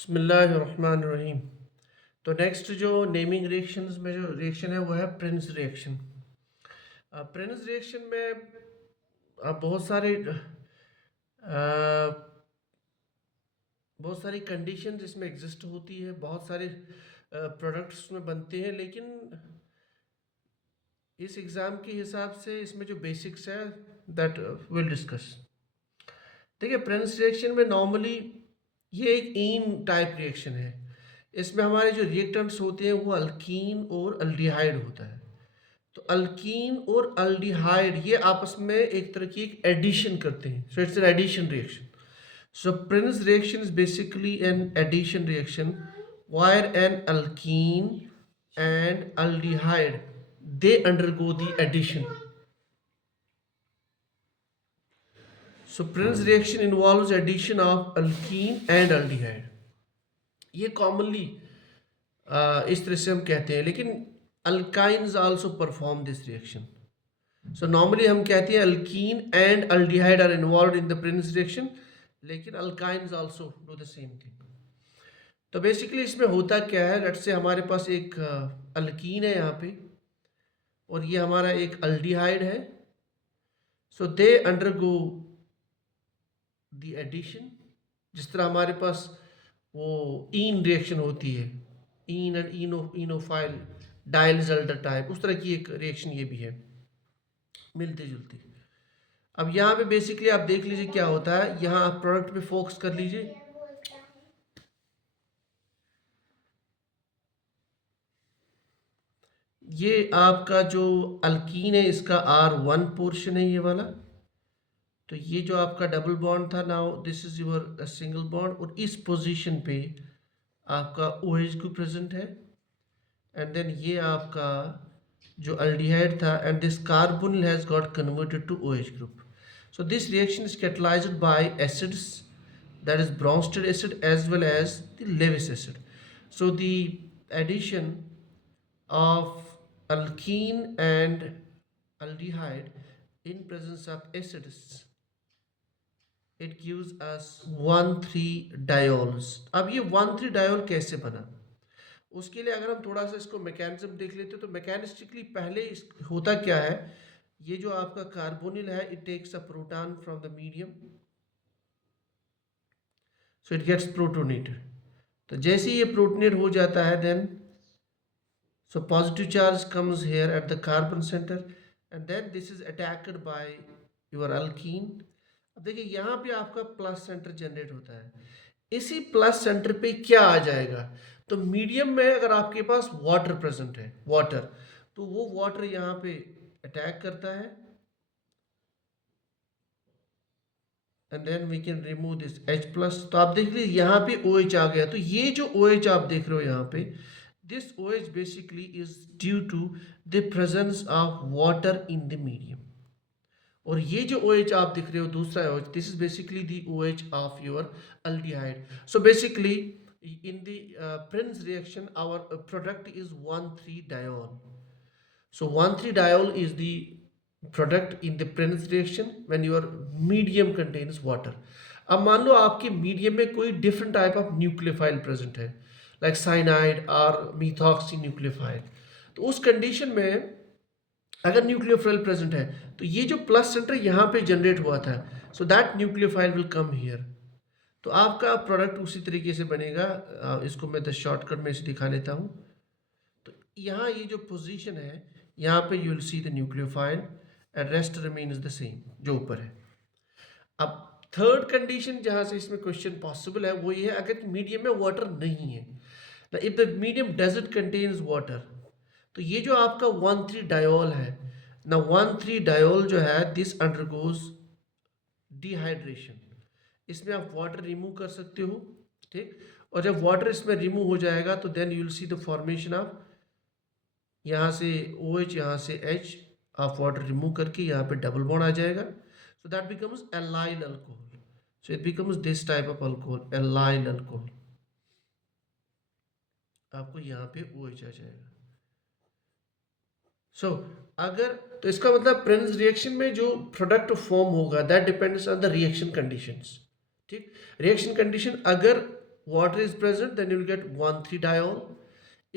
बिस्मिल्लाहिर्रहमानिर्रहीम। तो नेक्स्ट जो नेमिंग रिएक्शंस में जो रिएक्शन है वो है प्रिंस रिएक्शन। प्रिंस रिएक्शन में बहुत सारी कंडीशंस इसमें एग्जिस्ट होती है, बहुत सारे प्रोडक्ट्स में बनते हैं, लेकिन इस एग्ज़ाम के हिसाब से इसमें जो बेसिक्स है दैट विल डिस्कस। देखिए, प्रिंस रिएक्शन में नॉर्मली ये एक ईन टाइप रिएक्शन है। इसमें हमारे जो रिएक्टेंट्स होते हैं वो अल्कीन और अल्डिहाइड होता है। तो अल्कीन और अल्डिहाइड ये आपस में एक तरह की एक एडिशन करते हैं, so it's an addition reaction. So Prince reaction is basically an addition reaction where an alkene and aldehyde they undergo the addition. So Prince reaction involves addition of alkene and aldehyde. ये commonly इस तरह से हम कहते हैं, लेकिन alkynes also perform this reaction. So normally हम कहते हैं alkene and aldehyde are involved in the Prins reaction, लेकिन alkynes also do the same thing. तो बेसिकली इसमें होता क्या है, लेट्स से हमारे पास एक अल्कीन है यहाँ पे और ये हमारा एक अल्डिहाइड है. सो दे अंडरगो द एडिशन. जिस तरह हमारे पास वो ईन रिएक्शन होती है, ईन एंड इनोफाइल डाइलजल्डर टाइप, उस तरह की एक रिएक्शन ये भी है, मिलती जुलती. अब यहाँ पे बेसिकली आप देख लीजिए क्या होता है. यहाँ आप प्रोडक्ट पे फोकस कर लीजिए. ये आपका जो अल्कीन है इसका R1 पोर्शन है, ये वाला. तो ये जो आपका डबल बॉन्ड था, now this is your single bond, और इस पोजीशन पे आपका OH ग्रुप प्रेजेंट है. एंड देन ये आपका जो अल्डिहाइड था, and this carbonyl has got converted to OH group. So this reaction is catalyzed by acids, that is Bronsted acid as well as the Lewis acid. So the addition of alkene and aldehyde in presence of acids, it gives us 1,3-diols. अब ये 1,3-diol कैसे बना, उसके लिए अगर हम थोड़ा सा इसको मैकेनिज्म देख लेते तो मैकेनिस्टिकली पहले इस होता क्या है. ये जो आपका कार्बोनिल है, it takes a proton from the medium, so it gets protonated. तो जैसे ये प्रोटोनेट हो जाता है, then so positive charge comes here at the carbon centre, and then this is attacked by your alkene. अब देखिए यहाँ पे आपका प्लस सेंटर जनरेट होता है. इसी प्लस सेंटर पे क्या आ जाएगा, तो मीडियम में अगर आपके पास वाटर प्रेजेंट है, वाटर, तो वो वाटर यहाँ पे अटैक करता है, and then we can remove this H plus. तो आप देख लीजिए यहाँ पे OH आ गया. तो ये जो OH आप देख रहे हो यहाँ पे, this OH basically is due to the presence of water in the medium. और ये जो OH आप दिख रहे हो दूसरा OH, this is basically the OH of your aldehyde. So basically in the Prince reaction our product is 1,3-diol. So 1,3-diol is the product in the Prince reaction when your medium contains water. अब मान लो आपके medium में कोई different type of nucleophile present है, like cyanide और methoxy nucleophile. तो उस condition में अगर न्यूक्लियोफाइल प्रेजेंट है, तो ये जो प्लस सेंटर यहाँ पे जनरेट हुआ था, so that nucleophile will come here. तो आपका प्रोडक्ट उसी तरीके से बनेगा. इसको मैं द शॉर्टकट में इसे दिखा लेता हूँ. तो यहाँ ये जो पोजीशन है, यहाँ पे you will see the nucleophile and rest remains the same जो ऊपर है. अब थर्ड कंडीशन जहाँ से इसमें क्वेश्चन पॉसिबल है वो ये है, अगर मीडियम में वाटर नहीं है, if the medium doesn't contains water, तो ये जो आपका 1,3-diol है ना, 1,3-diol जो है दिस अंडरगोज डिहाइड्रेशन. इसमें आप वाटर रिमूव कर सकते हो, ठीक. और जब वाटर इसमें रिमूव हो जाएगा तो then you will see the formation of, यहाँ से OH, यहाँ से H, आप वाटर रिमूव करके यहाँ पे डबल बॉन्ड आ जाएगा. So that becomes allyl alcohol. So it becomes this type of alcohol, allyl alcohol. आपको यहाँ पे OH आ जाएगा. सो अगर, तो इसका मतलब प्रिंस रिएक्शन में जो प्रोडक्ट फॉर्म होगा that depends on the reaction conditions, ठीक. रिएक्शन कंडीशन अगर water is present, then you will get 1,3-diol.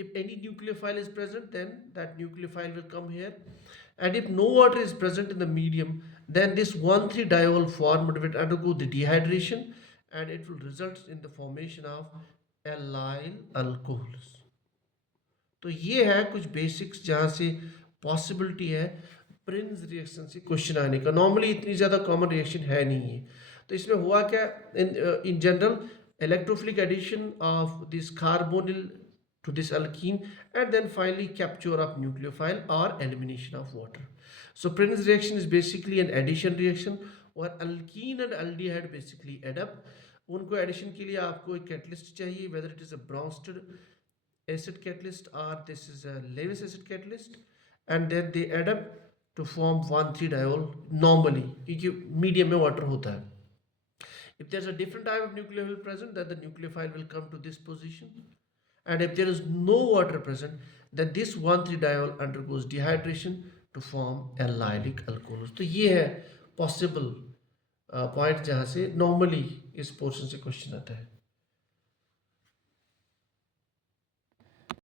If any nucleophile is present, then that nucleophile will come here. And if no water is present in the medium, then this 1,3-diol formed will undergo the dehydration, and it will result in the formation of allyl alcohols. तो ये है कुछ basics जहाँ से possibility है Prince reaction से question आने का. नॉर्मली इतनी ज़्यादा कॉमन रिएक्शन है नहीं है. तो इसमें हुआ क्या, in general electrophilic addition of this carbonyl to this alkene, and then finally capture of nucleophile or elimination of water. So Prince reaction is basically an addition reaction, और alkene and aldehyde basically add up. उनको addition के लिए आपको एक catalyst चाहिए, whether it is a Bronsted acid catalyst or this is a Lewis acid catalyst, and then they add up to form 1,3-diol normally, क्योंकि medium में water होता है. If there's a different type of nucleophile present, then the nucleophile will come to this position. And if there is no water present, then this 1,3-diol undergoes dehydration to form allylic alcohols. तो ये है possible point जहाँ से normally इस portion से question आता है.